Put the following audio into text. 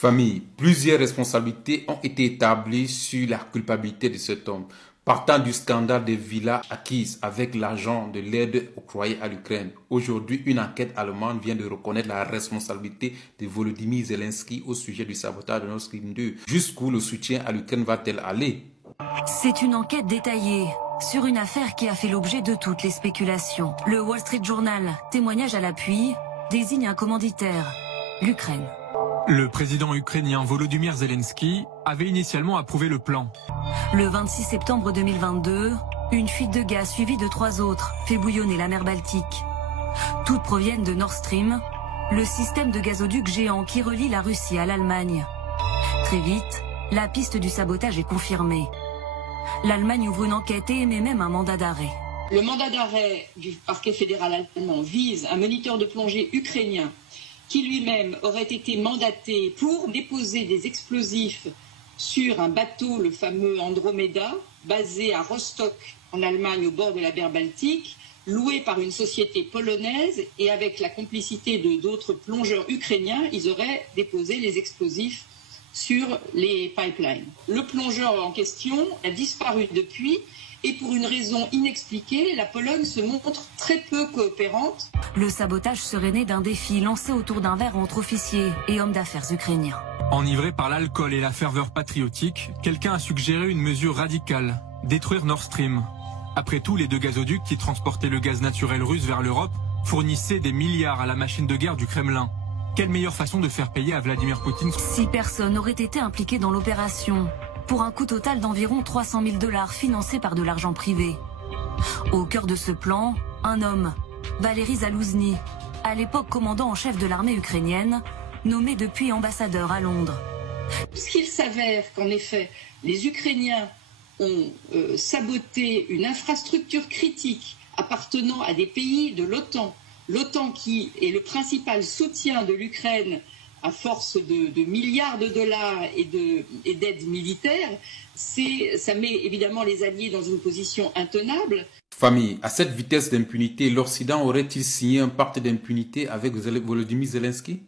Famille, plusieurs responsabilités ont été établies sur la culpabilité de cet homme. Partant du scandale des villas acquises avec l'argent de l'aide octroyée à l'Ukraine, aujourd'hui une enquête allemande vient de reconnaître la responsabilité de Volodymyr Zelensky au sujet du sabotage de Nord Stream 2. Jusqu'où le soutien à l'Ukraine va-t-elle aller? C'est une enquête détaillée sur une affaire qui a fait l'objet de toutes les spéculations. Le Wall Street Journal, témoignage à l'appui, désigne un commanditaire, l'Ukraine. Le président ukrainien Volodymyr Zelensky avait initialement approuvé le plan. Le 26 septembre 2022, une fuite de gaz suivie de 3 autres fait bouillonner la mer Baltique. Toutes proviennent de Nord Stream, le système de gazoduc géant qui relie la Russie à l'Allemagne. Très vite, la piste du sabotage est confirmée. L'Allemagne ouvre une enquête et émet même un mandat d'arrêt. Le mandat d'arrêt du parquet fédéral allemand vise un moniteur de plongée ukrainien qui lui-même aurait été mandaté pour déposer des explosifs sur un bateau, le fameux Andromeda, basé à Rostock, en Allemagne, au bord de la mer Baltique, loué par une société polonaise, et avec la complicité d'autres plongeurs ukrainiens, ils auraient déposé les explosifs sur les pipelines. Le plongeur en question a disparu depuis, et pour une raison inexpliquée, la Pologne se montre très peu coopérante. Le sabotage serait né d'un défi lancé autour d'un verre entre officiers et hommes d'affaires ukrainiens. Enivré par l'alcool et la ferveur patriotique, quelqu'un a suggéré une mesure radicale, détruire Nord Stream. Après tout, les 2 gazoducs qui transportaient le gaz naturel russe vers l'Europe fournissaient des milliards à la machine de guerre du Kremlin. Quelle meilleure façon de faire payer à Vladimir Poutine? 6 personnes auraient été impliquées dans l'opération, pour un coût total d'environ 300 000 $ financé par de l'argent privé. Au cœur de ce plan, un homme, Valery Zalouzny, à l'époque commandant en chef de l'armée ukrainienne, nommé depuis ambassadeur à Londres. Puisqu'il s'avère qu'en effet, les Ukrainiens ont saboté une infrastructure critique appartenant à des pays de l'OTAN, l'OTAN qui est le principal soutien de l'Ukraine à force de milliards de dollars et d'aides militaires, ça met évidemment les Alliés dans une position intenable. Famille, à cette vitesse d'impunité, l'Occident aurait-il signé un pacte d'impunité avec Volodymyr Zelensky?